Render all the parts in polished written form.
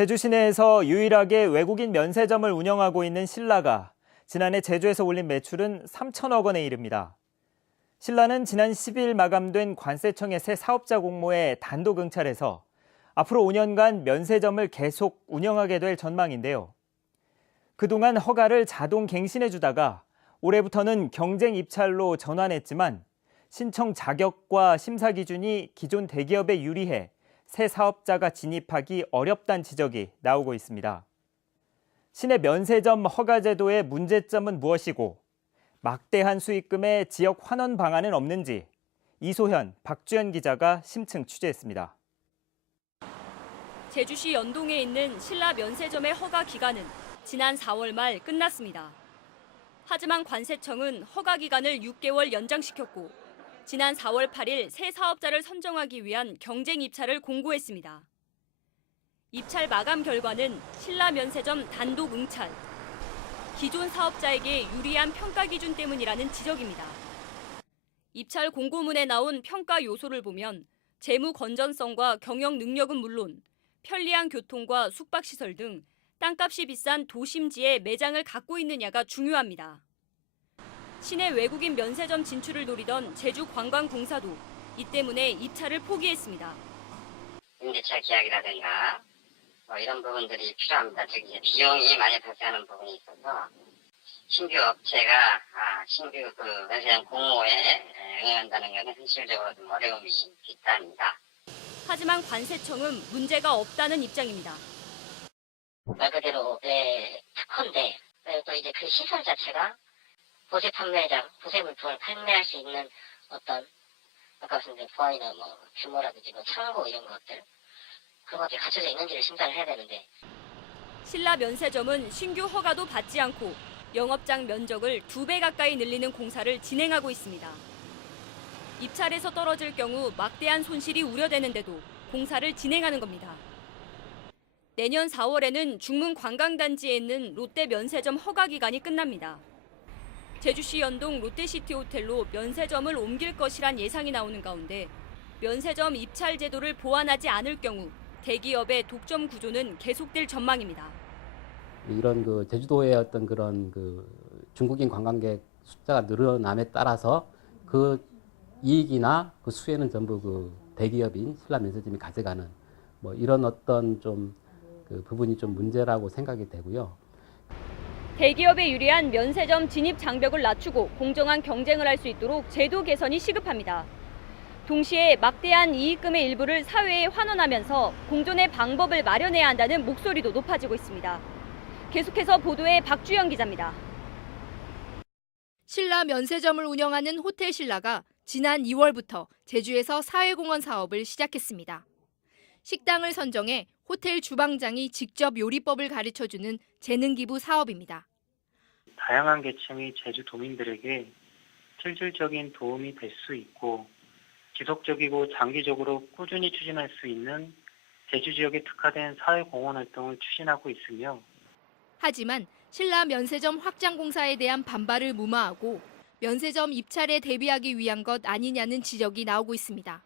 제주 시내에서 유일하게 외국인 면세점을 운영하고 있는 신라가 지난해 제주에서 올린 매출은 3천억 원에 이릅니다. 신라는 지난 10일 마감된 관세청의 새 사업자 공모에 단독 응찰해서 앞으로 5년간 면세점을 계속 운영하게 될 전망인데요. 그동안 허가를 자동 갱신해주다가 올해부터는 경쟁 입찰로 전환했지만 신청 자격과 심사 기준이 기존 대기업에 유리해 새 사업자가 진입하기 어렵다는 지적이 나오고 있습니다. 시내 면세점 허가 제도의 문제점은 무엇이고 막대한 수익금의 지역 환원 방안은 없는지 이소현, 박주연 기자가 심층 취재했습니다. 제주시 연동에 있는 신라 면세점의 허가 기간은 지난 4월 말 끝났습니다. 하지만 관세청은 허가 기간을 6개월 연장시켰고 지난 4월 8일 새 사업자를 선정하기 위한 경쟁 입찰을 공고했습니다. 입찰 마감 결과는 신라 면세점 단독 응찰. 기존 사업자에게 유리한 평가 기준 때문이라는 지적입니다. 입찰 공고문에 나온 평가 요소를 보면 재무 건전성과 경영 능력은 물론 편리한 교통과 숙박시설 등 땅값이 비싼 도심지에 매장을 갖고 있느냐가 중요합니다. 시내 외국인 면세점 진출을 노리던 제주관광공사도 이 때문에 입찰을 포기했습니다. 임대차 계약이라든가 이런 부분들이 필요합니다. 즉 비용이 많이 발생하는 부분이 있어서 신규 업체가 신규 면세점 공모에 응한다는 것은 현실적으로 좀 어려움이 있답니다. 하지만 관세청은 문제가 없다는 입장입니다. 말 그대로 특허인데 또 이제 그 시설 자체가 보세 판매자, 보세 물품을 판매할 수 있는 어떤 아까 말씀드린 보안이나 규모라든지 창고 이런 것들 그런 것들이 갖춰져 있는지를 심사를 해야 되는데 신라 면세점은 신규 허가도 받지 않고 영업장 면적을 2배 가까이 늘리는 공사를 진행하고 있습니다. 입찰에서 떨어질 경우 막대한 손실이 우려되는데도 공사를 진행하는 겁니다. 내년 4월에는 중문 관광단지에 있는 롯데 면세점 허가 기간이 끝납니다. 제주시 연동 롯데시티 호텔로 면세점을 옮길 것이란 예상이 나오는 가운데 면세점 입찰 제도를 보완하지 않을 경우 대기업의 독점 구조는 계속될 전망입니다. 이런 제주도의 어떤 그런 중국인 관광객 숫자가 늘어남에 따라서 그 이익이나 그 수혜는 전부 대기업인 신라 면세점이 가져가는 이런 어떤 좀 부분이 좀 문제라고 생각이 되고요. 대기업에 유리한 면세점 진입 장벽을 낮추고 공정한 경쟁을 할 수 있도록 제도 개선이 시급합니다. 동시에 막대한 이익금의 일부를 사회에 환원하면서 공존의 방법을 마련해야 한다는 목소리도 높아지고 있습니다. 계속해서 보도에 박주연 기자입니다. 신라 면세점을 운영하는 호텔 신라가 지난 2월부터 제주에서 사회공헌 사업을 시작했습니다. 식당을 선정해 호텔 주방장이 직접 요리법을 가르쳐주는 재능기부 사업입니다. 다양한 계층의 제주 도민들에게 실질적인 도움이 될 수 있고 지속적이고 장기적으로 꾸준히 추진할 수 있는 제주 지역에 특화된 사회공헌 활동을 추진하고 있으며 하지만 신라 면세점 확장 공사에 대한 반발을 무마하고 면세점 입찰에 대비하기 위한 것 아니냐는 지적이 나오고 있습니다.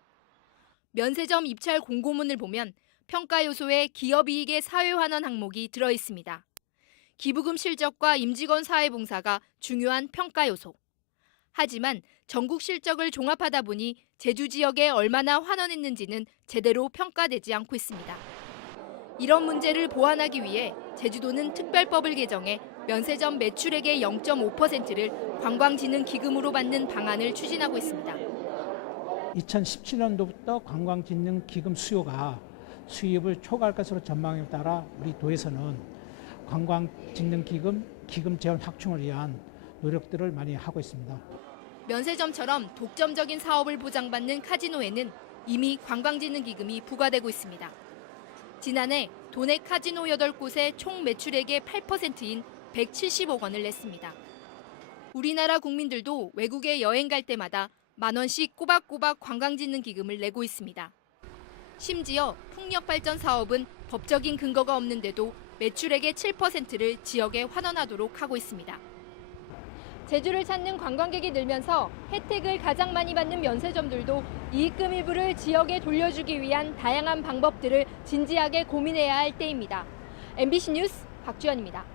면세점 입찰 공고문을 보면 평가 요소에 기업 이익의 사회 환원 항목이 들어 있습니다. 기부금 실적과 임직원 사회봉사가 중요한 평가 요소. 하지만 전국 실적을 종합하다 보니 제주 지역에 얼마나 환원했는지는 제대로 평가되지 않고 있습니다. 이런 문제를 보완하기 위해 제주도는 특별법을 개정해 면세점 매출액의 0.5%를 관광진흥기금으로 받는 방안을 추진하고 있습니다. 2017년도부터 관광진흥기금 수요가 수입을 초과할 것으로 전망에 따라 우리 도에서는 관광진흥기금 기금 재원 확충을 위한 노력들을 많이 하고 있습니다. 면세점처럼 독점적인 사업을 보장받는 카지노에는 이미 관광진흥기금이 부과되고 있습니다. 지난해 도내 카지노 8곳에 총 매출액의 8%인 170억 원을 냈습니다. 우리나라 국민들도 외국에 여행 갈 때마다 10,000원씩 꼬박꼬박 관광진흥기금을 내고 있습니다. 심지어 풍력발전 사업은 법적인 근거가 없는데도 매출액의 7%를 지역에 환원하도록 하고 있습니다. 제주를 찾는 관광객이 늘면서 혜택을 가장 많이 받는 면세점들도 이익금 일부를 지역에 돌려주기 위한 다양한 방법들을 진지하게 고민해야 할 때입니다. MBC 뉴스 박주연입니다.